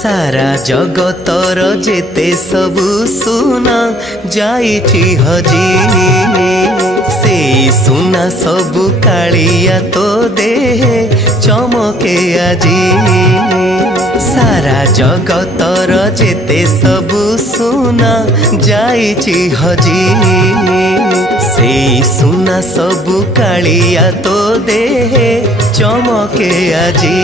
सारा जगतर जेते सबु सुना जाइछि हजी से सुना सबु कालिया तो देह चमके आजी सारा जगतर जेते सबु सुना जाइछि हजी से सुना सबु कालिया तो देह चमके आजी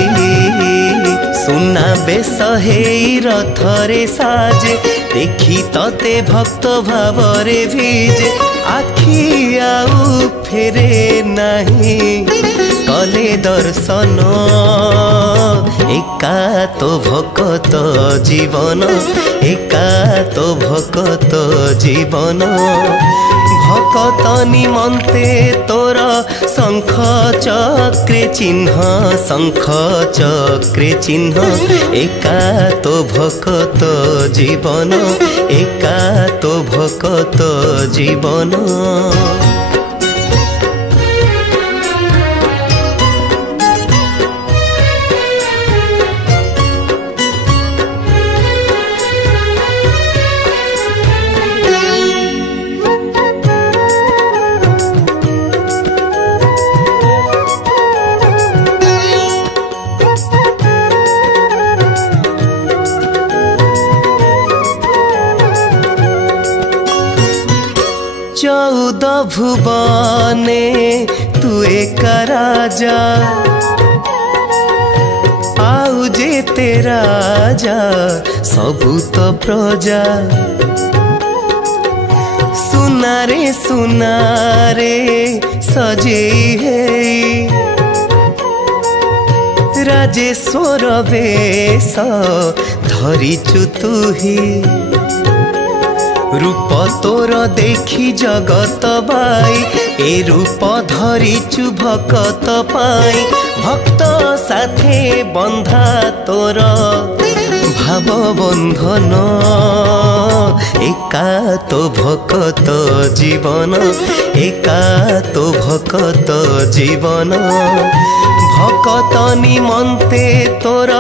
सुना बेस हेई रथरे साजे देखी तते भक्त भावरे भिजे आखि आउ फेरे नहीं कले दर्शन एका तो भकत जीवन एका तो भकत जीवन भकत निमंते तोर शंख चक्रे चिन्ह शंख चक्रे चिन्ह एका तो भकत जीवन एका तो भकत जीवन चौदह भुवने तू एक राजा आउ जे तेरा राजा सबू तो प्रजा सुनारे सजे है राजेश्वर बेश धरिचु तुही रूप तोर देखी जगत बाई ए रूप धरिचु भकत पाई भक्त साथे बंधा तोर भाव बंधन एका तो भकत जीवन एका तो भकत जीवन भकत निमंते तोर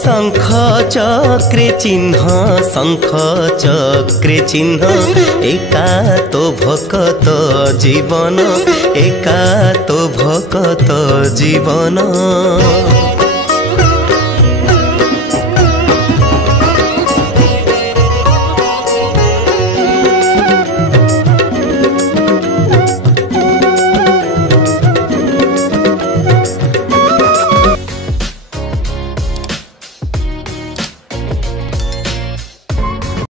शंख चक्रे चिन्ह शंख चक्रे चिन्ह एका तो भकत जीवन एका तो भकत जीवन।